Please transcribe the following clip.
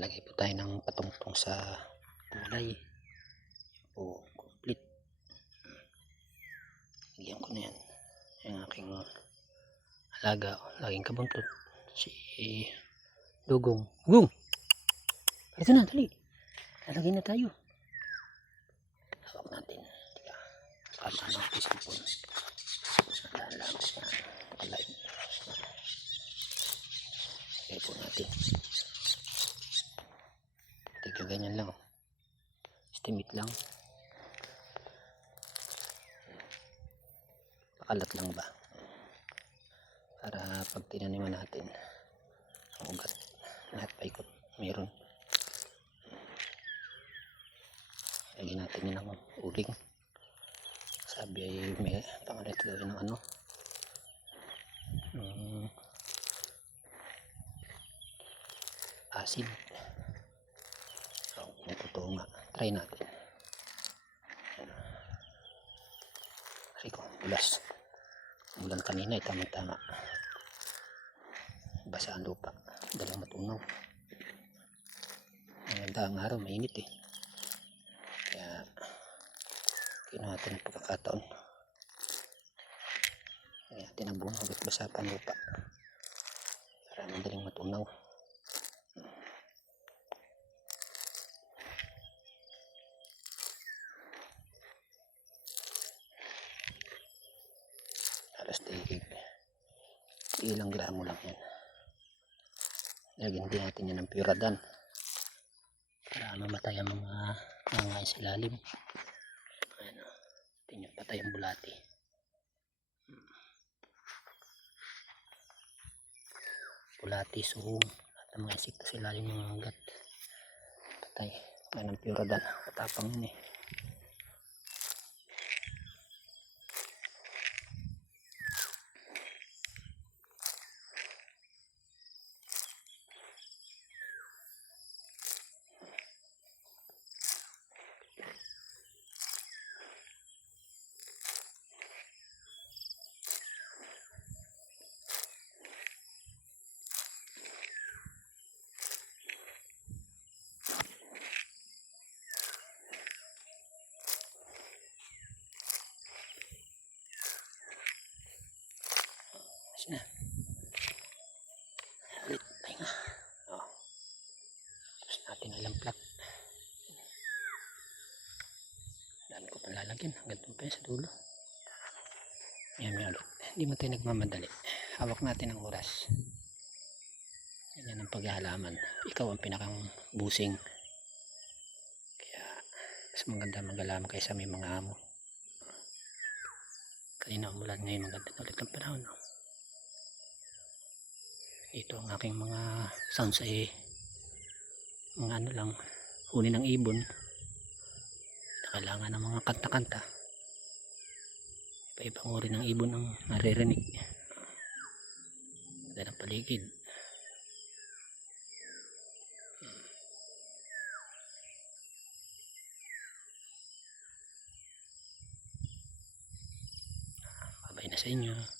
Lalagay po tayo ng patungtong sa gulay. Yan po, complete. Lagyan ko na yan. Yung aking alaga, laging kabuntot. Si Dugong. Dugong! Ito na, dali. Lalagay na tayo. Hawak natin. Tika. Kala ng cellphone. Nalala ko na. Lagay po natin. Tigyo ganyan lang. Estimate lang. Pakalat lang ba? Para pag tinaniman natin ang ugat lahat paikot meron. Lagyan natin yun ng uling. Sabi ay may pangalit daw ng ano. Mm, acid. Kung totoo nga, try natin. Ko, bulas. Bulan kanina, eh, tama-tama. Basa ang lupa. Dalang matunaw. Ang daang araw, mainit eh. Kaya, kinuha natin ang pagkakataon. Kaya, tinabong hanggat basa pa ang lupa. Para madaling matunaw. Alas tigig ilang gramo lang yan lagyan din natin yan ng puradan para mamatay ang mga mga sa ilalim. Ano tingnan patay ang bulati. Bulati suhong at ang mga insekto sa ilalim ng ugat. Patay. Yan ang puradan katapang yun eh Kasi na. Ulit, pahinga. Oh. Tapos natin ilang plat. Dami ko pang lalagyan. Hanggang doon pa sa dulo. Yan yan. Hindi mo tayo nagmamadali. Hawak natin ang oras. Yan ang paghahalaman. Ikaw ang pinakang busing. Kaya mas maganda maghalaman kaysa may mga amo. Kanina umulan ngayon maganda ulit ang panahon. No? Ito ang aking mga sounds ay mga ano lang huni ng ibon. Kailangan ng mga kanta-kanta. Iba-ibang uri ng ibon ang naririnig. Ganda ng paligid. Babay na sa inyo